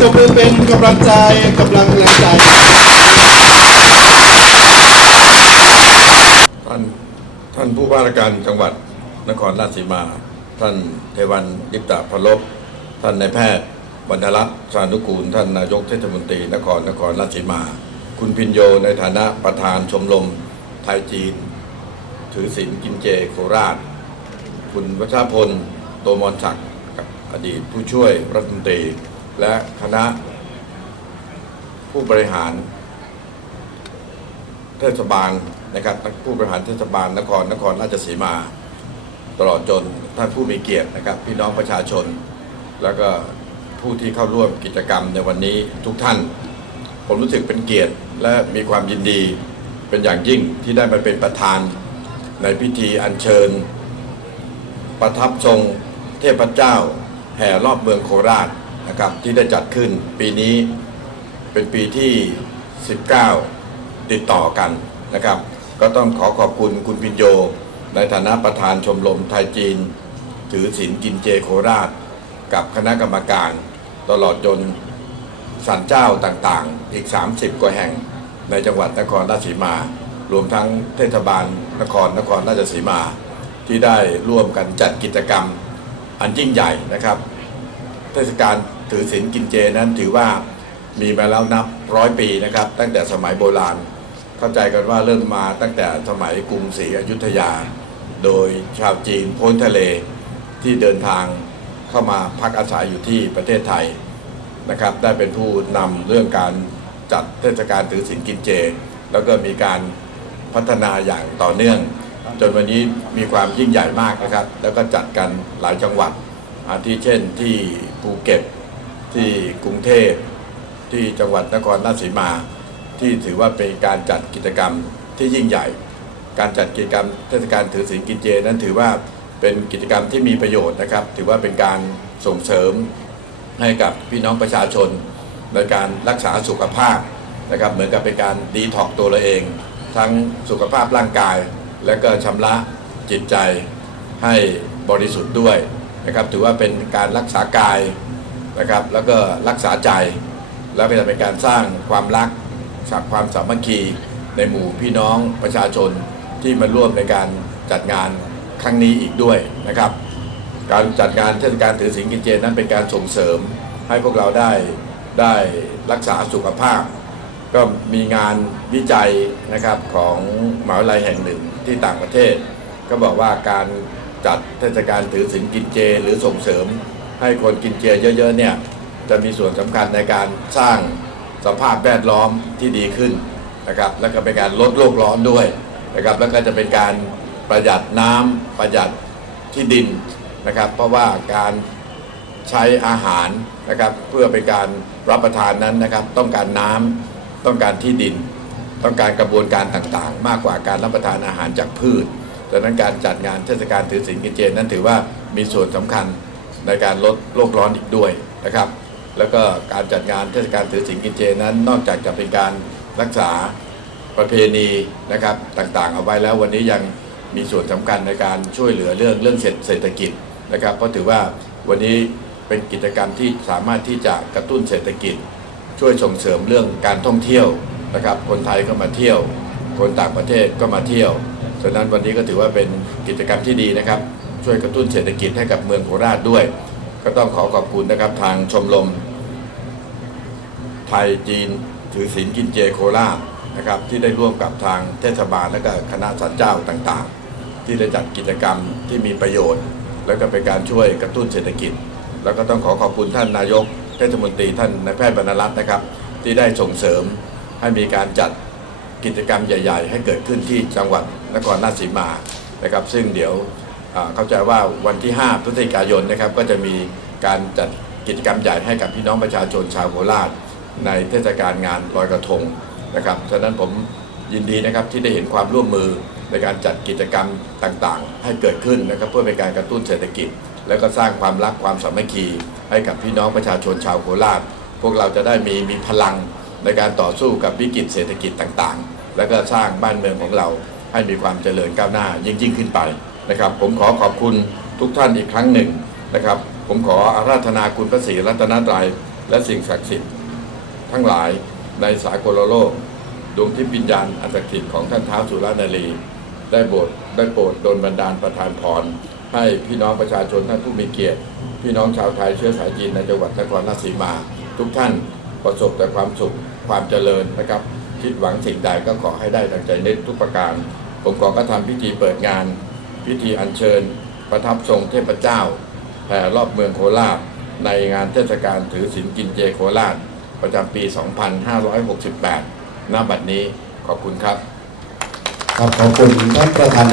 จะเป็นกำลังใจกำลังแรงใจ ท่านท่านผู้ว่าราชการจังหวัดนครราชสีมา ท่านเทวันยิปตะพลบท่านนายแพทย์วรรณรัตน์สานุกูล ท่านนายกเทศมนตรีนครนครราชสีมา คุณพินโยในฐานะประธานชมรมไทยจีน ถือศีลกินเจโคราช คุณวัชรพลโตมรศักดิ์กับอดีตผู้ช่วยรัฐมนตรี และคณะผู้บริหารเทศบาลนะครับผู้บริหารเทศบาลนครนครราชสีมา ตลอดจนท่านผู้มีเกียรตินะครับ พี่น้องประชาชน แล้วก็ผู้ที่เข้าร่วมกิจกรรมในวันนี้ทุกท่าน ผมรู้สึกเป็นเกียรติและมีความยินดีเป็นอย่างยิ่งที่ได้มาเป็นประธานในพิธีอัญเชิญ ประทับทรงเทพเจ้าแห่รอบเมืองโคราช นะครับที่ได้จัดขึ้นปีนี้เป็นปีที่ 19 ติดต่อกันนะครับ ก็ต้องขอขอบคุณคุณพินโย ในฐานะประธานชมรมไทยจีน ถือศีลกินเจโคราช กับคณะกรรมการ ตลอดจนสันเจ้าต่างๆ อีก 30 กว่าแห่งในจังหวัดนครราชสีมา รวมทั้งเทศบาลนครนครราชสีมา ที่ได้ร่วมกันจัดกิจกรรมอันยิ่งใหญ่นะครับ เทศกาล ถือศีลกินเจนั้นถือว่ามีมาแล้วนับร้อยปีนะครับ ตั้งแต่สมัยโบราณ เข้าใจกันว่าเริ่มมาตั้งแต่สมัยกรุงศรีอยุธยา โดยชาวจีนพ้นทะเลที่เดินทางเข้ามาพักอาศัยอยู่ที่ประเทศไทยนะครับ ได้เป็นผู้นำเรื่องการจัดเทศกาลถือศีลกินเจ แล้วก็มีการพัฒนาอย่างต่อเนื่อง จนวันนี้มีความยิ่งใหญ่มากนะครับ แล้วก็จัดกันหลายจังหวัดอาทิเช่นที่ภูเก็ต ที่กรุงเทพที่จังหวัดนครราชสีมา ที่ถือว่าเป็นการจัดกิจกรรมที่ยิ่งใหญ่ การจัดกิจกรรมเทศกาลถือศีลกินเจ นั้นถือว่าเป็นกิจกรรมที่มีประโยชน์นะครับ ถือว่าเป็นการส่งเสริมให้กับพี่น้องประชาชนในการรักษาสุขภาพนะครับเหมือนกับเป็นการดีท็อกตัวเราเอง ทั้งสุขภาพร่างกาย และก็ชำระจิตใจให้บริสุทธิ์ด้วยนะครับถือว่าเป็นการรักษากาย นะครับแล้วก็รักษาใจแล้วก็จะเป็นการสร้างความรักสร้างความสามัคคีในหมู่พี่น้องประชาชนที่มาร่วมในการจัดงานครั้งนี้อีกด้วยนะครับ การจัดงานเทศกาลถือศีลกินเจนั้นเป็นการส่งเสริมให้พวกเราได้ได้รักษาสุขภาพ ก็มีงานวิจัยนะครับของมหาวิทยาลัยแห่งหนึ่งที่ต่างประเทศ ก็บอกว่าการจัดเทศกาลถือศีลกินเจ หรือส่งเสริม ให้คนกินเจเยอะๆเนี่ยจะมีส่วนสำคัญในการสร้างสภาพแวดล้อมที่ดีขึ้นนะครับแล้วก็เป็นการลดโลกร้อนด้วยนะครับแล้วก็จะเป็นการประหยัดน้ำประหยัดที่ดินนะครับ เพราะว่าการใช้อาหารนะครับเพื่อเป็นการรับประทานนั้นนะครับ ต้องการน้ำต้องการที่ดิน ต้องการกระบวนการต่างๆ มากกว่าการรับประทานอาหารจากพืชดังนั้นการจัดงานเทศกาลถือศีลกินเจนั้นถือว่ามีส่วนสำคัญ ในการลดโลกร้อนอีกด้วยนะครับ แล้วก็การจัดงานเทศกาลถือศีลกินเจนั้น นอกจากจะเป็นการรักษาประเพณีนะครับต่างๆ เอาไว้แล้ววันนี้ยังมีส่วนสำคัญในการช่วยเหลือเรื่องเรื่องเศรษฐกิจนะครับ เพราะถือว่าวันนี้เป็นกิจกรรมที่สามารถที่จะกระตุ้นเศรษฐกิจ ช่วยส่งเสริมเรื่องการท่องเที่ยวนะครับ คนไทยก็มาเที่ยว คนต่างประเทศก็มาเที่ยวฉะนั้นวันนี้ก็ถือว่าเป็นกิจกรรมที่ดีนะครับ ช่วยกระตุ้นเศรษฐกิจให้กับเมืองโคราชด้วย ก็ต้องขอขอบคุณนะครับทางชมรมไทยจีนถือศีลกินเจโคราชนะครับที่ได้ร่วมกับทางเทศบาลและก็คณะสันเจ้าต่างๆ ที่ได้จัดกิจกรรมที่มีประโยชน์ แล้วก็เป็นการช่วยกระตุ้นเศรษฐกิจ แล้วก็ต้องขอขอบคุณท่านนายกเทศมนตรีท่านนายแพทย์บรรณรัตน์นะครับ ที่ได้ส่งเสริมให้มีการจัดกิจกรรมใหญ่ ๆ ให้เกิดขึ้นที่จังหวัดนครราชสีมานะครับ ซึ่งเดี๋ยว เข้าใจว่าวันที่ 5 พฤศจิกายนนะครับก็จะมีการจัดกิจกรรมใหญ่ให้กับพี่น้องประชาชนชาวโคราช ในเทศกาลงานลอยกระทงนะครับฉะนั้นผมยินดีนะครับที่ได้เห็นความร่วมมือในการจัดกิจกรรมต่างๆ ให้เกิดขึ้นนะครับเพื่อเป็นการกระตุ้นเศรษฐกิจ แล้วก็สร้างความรักความสามัคคีให้กับพี่น้องประชาชนชาวโคราช พวกเราจะได้มีมีพลังในการต่อสู้กับวิกฤตเศรษฐกิจต่างๆ แล้วก็สร้างบ้านเมืองของเราให้มีความเจริญก้าวหน้ายิ่งยิ่งขึ้นไป นะครับ ผมขอขอบคุณทุกท่านอีกครั้งหนึ่งนะครับ ผมขออาราธนาคุณพระศรีรัตนตรัยและสิ่งศักดิ์สิทธิ์ทั้งหลายในสากลโลก ดวงที่วิญญาณอันศักดิ์สิทธิ์ของท่านท้าวสุรนารีได้โบสได้โปรดโดนบันดาลประทานพรให้พี่น้องประชาชนท่านผู้มีเกียรติ พี่น้องชาวไทยเชื้อสายจีนในจังหวัดนครราชสีมา ทุกท่านประสบแต่ความสุขความเจริญนะครับ คิดหวังสิ่งใดก็ขอให้ได้ดังใจนึกทุกประการ ผมขอกระทำพิธีเปิดงาน พิธีอัญเชิญประทับทรงเทพเจ้าแผ่รอบเมืองโคราช ในงานเทศกาลถือศีลกินเจโคราช ประจำปี 2568 ณ บัดนี้ขอบคุณครับ ครับขอบคุณท่านประธาน